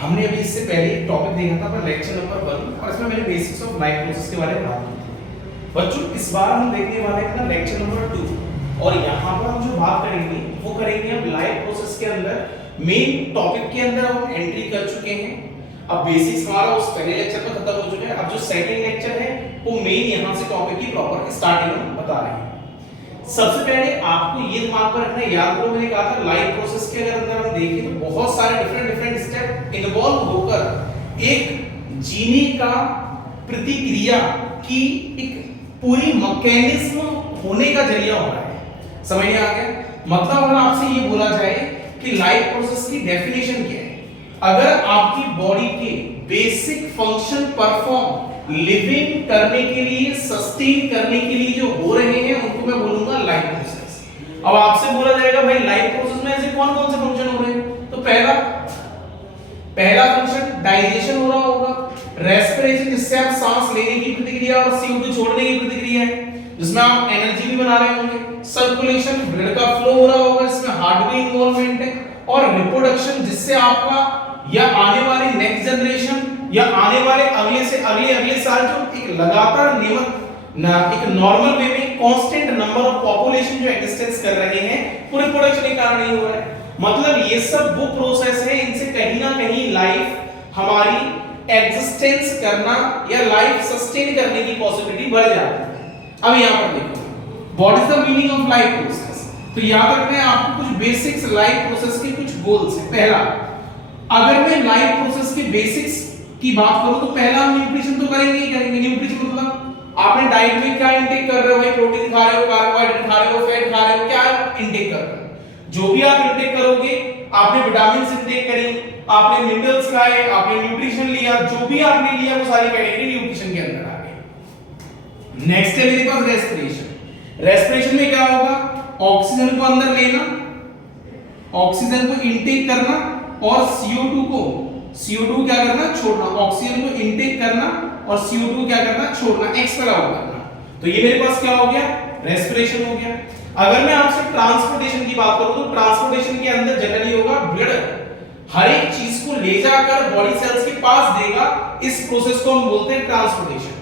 हमने अभी इससे पहले एक टॉपिक देखा था पर लेक्चर नंबर 1 और इसमें मैंने बेसिक्स ऑफ लाइफ प्रोसेस के बारे में बात की थी। बच्चों इस बार हम देखने वाले हैं ना लेक्चर नंबर 2 और यहाँ पर हम जो बात करेंगे वो करेंगे हम लाइफ प्रोसेस के अंदर मेन टॉपिक के अंदर हम एंट्री कर चुके हैं। अब बेसिक्स हमारा उस पहले लेक्चर में खत्म हो चुका है। अब जो सेकंड लेक्चर है वो मेन यहाँ से टॉपिक की प्रॉपर स्टार्टिंग हम बता रहे हैं। सबसे पहले आपको ये दिमाग पर रखना याद करो, मैंने कहा था लाइफ प्रोसेस के अंदर हम देखें तो बहुत सारे डिफरेंट स्टेप इन्वॉल्व होकर एक जीने का प्रतिक्रिया की एक पूरी मैकेनिज्म होने का जरिया हो रहा है। समझ में आ गया? मतलब अगर आपसे ये बोला जाए कि लाइफ प्रोसेस की डेफिनेशन क्या है, अगर आपकी बॉडी के बेसिक फंक्शन परफॉर्म लिविंग करने के लिए सस्टेन करने के लिए जो हो रहे हैं उनको मैं बोलूंगा लाइफ प्रोसेस। अब आपसे बोला जाएगा भाई लाइफ प्रोसेस में ऐसे कौन कौन से फंक्शन हो रहे हैं, तो पहला फंक्शन डाइजेशन हो रहा होगा, रेस्पिरेशन जिससे आप सांस लेने की प्रतिक्रिया और CO2 छोड़ने की प्रतिक्रिया है जिसमें आप एनर्जी भी बना रहे होंगे, सर्कुलेशन ब्लड का फ्लो हो रहा होगा जिसमें हार्ट भी इन्वॉल्वमेंट है, और रिप्रोडक्शन जिससे आपका या आने वाली नेक्स्ट जनरेशन या आने वाले अगले से अगले साल जो एक लगातार नियमित एक नॉर्मल वे में कांस्टेंट नंबर ऑफ पॉपुलेशन जो एग्जिस्टेंस कर रहे हैं पूरे प्रोडक्शन के कारण ही हो रहा है। मतलब ये सब वो प्रोसेस है, इनसे कहीं ना कहीं लाइफ हमारी एग्जिस्टेंस करना या लाइफ सस्टेन करने की पॉसिबिलिटी बढ़ जाती है। अब यहां पर देखो what is the meaning of life process. तो याद रखना है आपको कुछ बेसिक्स लाइफ प्रोसेस के कुछ गोल्स हैं। पहला, अगर मैं लाइफ प्रोसेस के बेसिक्स की बात करूं तो पहला हम न्यूट्रिशन तो करेंगे ही करेंगे। न्यूट्रिशन मतलब आपने डाइट में क्या इंटेक कर रहे हो, भाई प्रोटीन खा रहे हो, कार्बोहाइड्रेट खा रहे हो, फैट खा रहे हो, क्या इंटेक कर रहे हो। जो भी आप इंटेक करोगे, आपने विटामिन इंटेक करी, आपने मिनरल्स खाए, आपने न्यूट्रिशन लिया, जो भी आपने लिया वो सारी कैटेगरी न्यूट्रिशन के अंदर आ गई। नेक्स्ट है मेरे पास रेस्पिरेशन। रेस्पिरेशन में क्या होगा, ऑक्सीजन को अंदर लेना, ऑक्सीजन को इंटेक करना और CO2 क्या करना, छोड़ना। ऑक्सीजन को इनटेक करना और CO2 क्या करना, छोड़ना, एक्सपेल आउट करना। तो ये मेरे पास क्या हो गया, रेस्पिरेशन हो गया। अगर मैं आपसे ट्रांसपोर्टेशन की बात करूं तो ट्रांसपोर्टेशन के अंदर जनरली होगा ब्लड हर एक चीज को ले जाकर बॉडी सेल्स के पास देगा, इस प्रोसेस को हम बोलते हैं ट्रांसपोर्टेशन।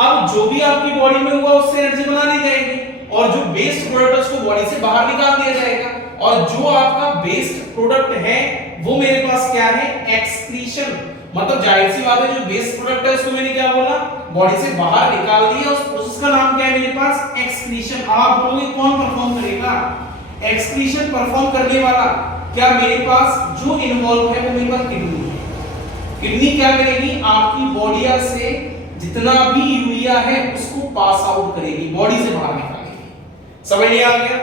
अब जो भी आपकी बॉडी में हुआ उससे एनर्जी बना ली जाएगी और जो वेस्ट प्रोडक्ट है उसको बॉडी से बाहर निकाल दिया जाएगा, और जो आपका वेस्ट प्रोडक्ट है वो मेरे पास क्या है, एक्सक्रीशन। मतलब जाहिर सी बात है जो वेस्ट प्रोडक्ट है उसको मैंने क्या बोला, बॉडी से बाहर निकाल दिया। उस प्रोसेस का नाम क्या है मेरे पास, एक्सक्रीशन। आप बोलोगे कौन परफॉर्म करेगा, एक्सक्रीशन परफॉर्म करने वाला क्या मेरे पास जो इन्वॉल्व है वो मेरे पास किडनी है। किडनी क्या करेगी, आपकी बॉडी से जितना भी यूरिया है उसको पास आउट करेगी, बॉडी से बाहर निकालेगी। समझ नहीं आ गया?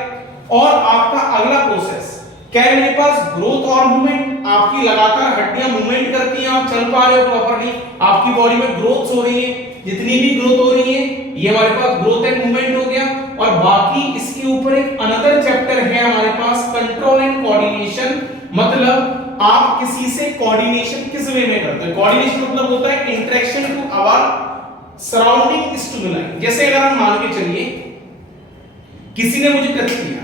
और आपका अगला प्रोसेस क्या है मेरे पास, ग्रोथ और मूवमेंट। आपकी लगातार हड्डियां मूवमेंट करती हैं, आप चल पा रहे हो प्रॉपर्ली, आपकी बॉडी में ग्रोथ हो रही है, जितनी भी ग्रोथ हो रही है ये हमारे पास ग्रोथ एंड मूवमेंट हो गया। और बाकी इसके ऊपर एक अनदर चैप्टर है हमारे पास, कंट्रोल एंड कोऑर्डिनेशन। मतलब आप किसी से कोऑर्डिनेशन किस वे में करते हैं। कोऑर्डिनेशन मतलब होता है interaction to our surrounding stimuli. जैसे अगर हम मान के चलिए किसी ने मुझे टच किया,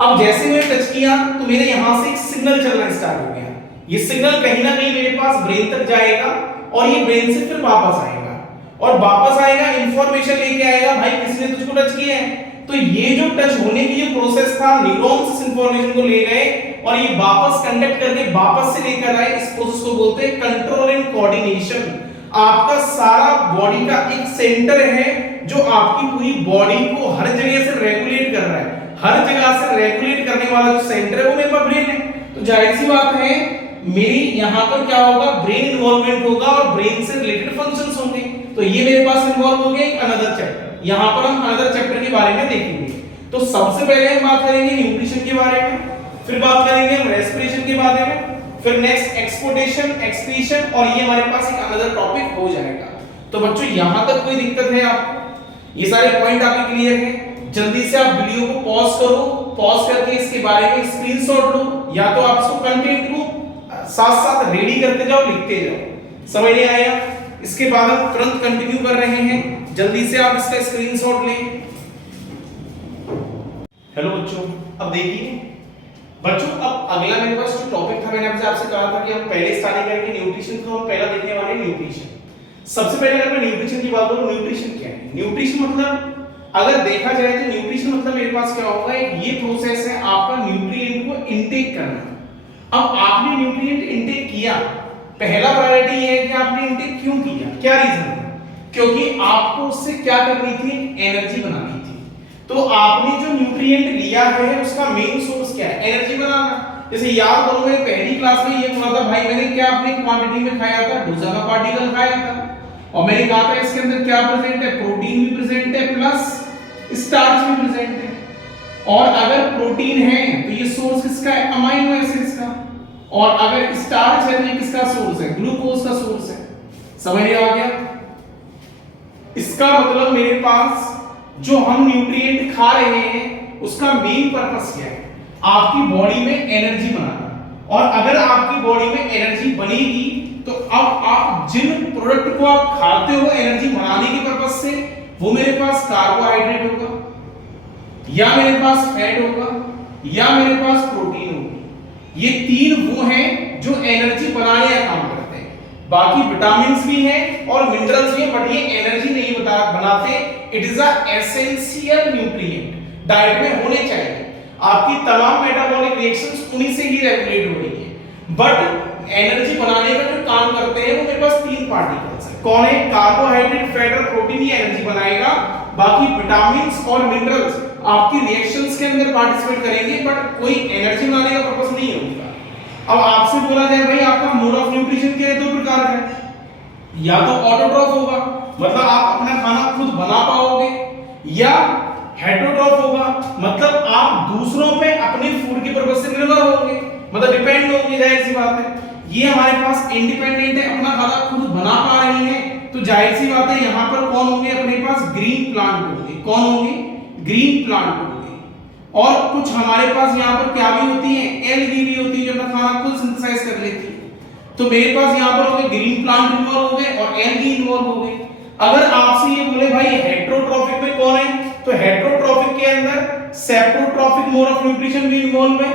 अब जैसे मैंने टच किया तो मेरे यहां से एक सिग्नल चलना स्टार्ट हो गया। ये सिग्नल कहीं ना कहीं मेरे पास ब्रेन तक जाएगा और ये ब्रेन से फिर वापस आएगा, और वापस आएगा इंफॉर्मेशन लेके आएगा, भाई किसी ने तुझको टच किया है। तो ये जो टच होने की जो प्रोसेस था, न्यूरॉन्स इस इंफॉर्मेशन को ले गए और ये वापस कंडक्ट करके वापस से लेकर आए, इस प्रोसेस को बोलते हैं कंट्रोल एंड कोऑर्डिनेशन। आपका सारा बॉडी का एक सेंटर है जो आपकी पूरी बॉडी को हर जगह से रेगुलेट कर रहा है। हर जगह से रेगुलेट करने वाला जो सेंटर है वो मेरे पास ब्रेन है। तो जाहिर सी बात है मेरी यहां पर क्या होगा, ब्रेन इन्वॉल्वमेंट होगा और ब्रेन से रिलेटेड फंक्शंस होंगे। तो ये मेरे पास इन्वॉल्व हो गया एक अनदर चैप्टर। यहां पर हम अनदर चैप्टर के बारे में देखेंगे। तो सबसे पहले हम बात करेंगे न्यूट्रिशन के बारे में, फिर बात करेंगे हम रेस्पिरेशन के बारे में, फिर नेक्स्ट एक्सपोर्टेशन, एक्सक्रीशन, और ये हमारे पास एक अनदर टॉपिक हो जाएगा। तो बच्चों यहां तक कोई दिक्कत है आपको, ये सारे पॉइंट आपके क्लियर हैं? जल्दी से आप वीडियो को पॉज करो, पॉज करके इसके बारे में स्क्रीनशॉट लो, या तो आप इसको कंटेंट को साथ साथ रेडी करते जाओ, लिखते जाओ। समझ नहीं आया? इसके बाद हम तुरंत कंटिन्यू कर रहे हैं, जल्दी से आप इसका स्क्रीनशॉट लें। हेलो बच्चों, अब देखिए बच्चों अब अगला मेरे पास जो टॉपिक था, मैंने आपसे कहा था कि हम पहले स्टार्टिंग करेंगे न्यूट्रिशन, तो हम पहला देखने वाले हैं न्यूट्रिशन। सबसे पहले अगर मैं न्यूट्रिशन की बात करूं, न्यूट्रिशन क्या है? न्यूट्रिशन मतलब अगर देखा जाए तो न्यूट्रिशन मतलब मेरे पास क्या होगा, एक ये प्रोसेस है आपका न्यूट्रिएंट को इनटेक करना। अब आपने न्यूट्रिएंट इनटेक किया, पहला प्रायोरिटी ये है कि आपने इनटेक क्यों किया, क्या रीजन है? क्योंकि आपको उससे क्या करनी थी, एनर्जी बनानी थी। तो आपने जो न्यूट्रिएंट लिया है उसका मेन सोर्स क्या है, एनर्जी बनाना। जैसे याद करो मैंने पहली क्लास में ये बोला था भाई, मैंने क्या अपनी क्वांटिटी में खाया था, डोसा का पार्टिकल खाया था, और मैंने कहा था इसके अंदर क्या प्रेजेंट है, प्रोटीन भी प्रेजेंट है प्लस स्टार्च भी प्रेजेंट है। और अगर प्रोटीन है तो ये सोर्स किसका है, अमाइनो एसिड्स का, और अगर स्टार्च है तो ये किसका सोर्स है, ग्लूकोज का सोर्स है। समझ में आ गया? इसका मतलब मेरे पास जो हम न्यूट्रिएंट खा रहे हैं उसका मेन पर्पस क्या है, आपकी बॉडी में एनर्जी बनाना। और अगर आपकी बॉडी में एनर्जी बनेगी तो अब आप जिन प्रोडक्ट को आप खाते हो एनर्जी बनाने के पर्पस से, वो मेरे पास कार्बोहाइड्रेट होगा, या मेरे पास फैट होगा, या मेरे पास प्रोटीन होगी। ये तीन वो हैं जो एनर्जी बनाने का काम करते हैं। बाकी विटामिन्स भी हैं और मिनरल्स भी हैं, बट ये एनर्जी नहीं बनाते। It is a essential nutrient, diet में होने चाहिए। आपकी तमाम मेटाबॉलिक रिएक्शंस उन्हीं से ही रेगुलेट हो रही है। बट एनर्जी बनाने का जो काम करते हैं वो मेरे पास तीन पार्टिकल्स हैं। कौन है? कार्बोहाइड्रेट, फैट और प्रोटीन ही एनर्जी बनाएगा। बाकी विटामिन्स और मिनरल्स आपकी रिएक्शंस के अंदर पार्टिसिपेट करेंगे, बट कोई एनर्जी बनाने का पर्पस नहीं होगा। अब आपसे बोला जाए भाई आपका मोड ऑफ न्यूट्रिशन क्या है, दो प्रकार का है। या तो ऑटोट्रॉफ होगा, मतलब आप अपना खाना खुद बना पाओगे, या हेटरोट्रॉफ होगा, मतलब आप दूसरों पे अपने फूड के पर्पस से निर्भर होंगे, मतलब डिपेंड होंगे। जाहिर सी बात है ये हमारे पास इंडिपेंडेंट है, अपना खाना खुद बना पा रही है, तो जाहिर सी बात है यहाँ पर कौन होंगे, अपने पास ग्रीन प्लांट होंगे। कौन होंगे? ग्रीन प्लांट होंगे। और कुछ हमारे पास यहाँ पर क्या भी होती है, एलगी भी होती है जो अपना खाना खुद सिंथेसाइज कर लेती है। तो मेरे पास यहाँ पर हो गए ग्रीन प्लांट इन्वॉल्व हो गए और एलगी इन्वॉल्व हो गए। अगर आपसे ये बोले भाई हेटरोट्रॉफिक में कौन है, तो हेटरोट्रॉफिक के अंदर सेप्रोट्रॉफिक मोड ऑफ न्यूट्रिशन भी इन्वॉल्व है,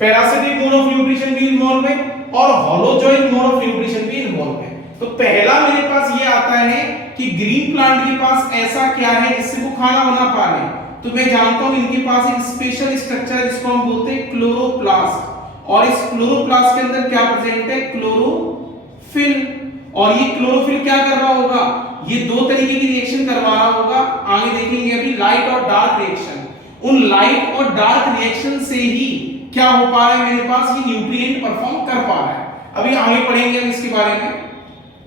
पैरासिटिक मोड ऑफ न्यूट्रिशन भी इन्वॉल्व है, और होलोजोइक मोड ऑफ न्यूट्रिशन भी इन्वॉल्व है। तो पहला मेरे पास ये आता है कि ग्रीन प्लांट के पास ऐसा क्या है जिससे वो खाना बना पा रहे हैं। तो मैं जानता हूं इनके पास एक स्पेशल स्ट्रक्चर है जिसको हम बोलते हैं क्लोरोप्लास्ट, और इस क्लोरोप्लास्ट के अंदर क्या प्रेजेंट है, क्लोरोफिल। और ये क्लोरोफिल क्या कर रहा होगा, ये दो तरीके की रिएक्शन करवा रहा होगा, आगे देखेंगे अभी, लाइट और डार्क रिएक्शन। उन लाइट और डार्क रिएक्शन से ही क्या हो पा रहा है, मेरे पास ये न्यूट्रिएंट परफॉर्म कर पा रहा है। अभी आगे पढ़ेंगे हम इसके बारे में,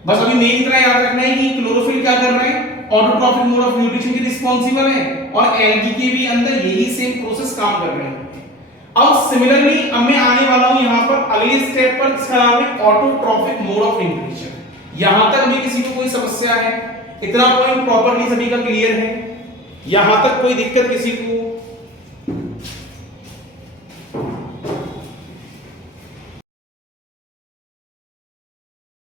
बस अभी मेन इतना याद रखना है कि क्लोरोफिल क्या कर रहे हैं, ऑटोट्रॉफिक मोड ऑफ न्यूट्रिशन के रिस्पांसिबल है, और एल्गी के भी अंदर यही सेम प्रोसेस काम कर रहे हैं। अब सिमिलरली अब मैं आने वाला हूं यहां पर अगले स्टेप पर, इसका नाम है ऑटोट्रॉफिक मोड ऑफ न्यूट्रिशन। यहां तक भी किसी को कोई समस्या है? इतना पॉइंट प्रॉपर्ली सभी का क्लियर है? यहां तक कोई दिक्कत किसी को?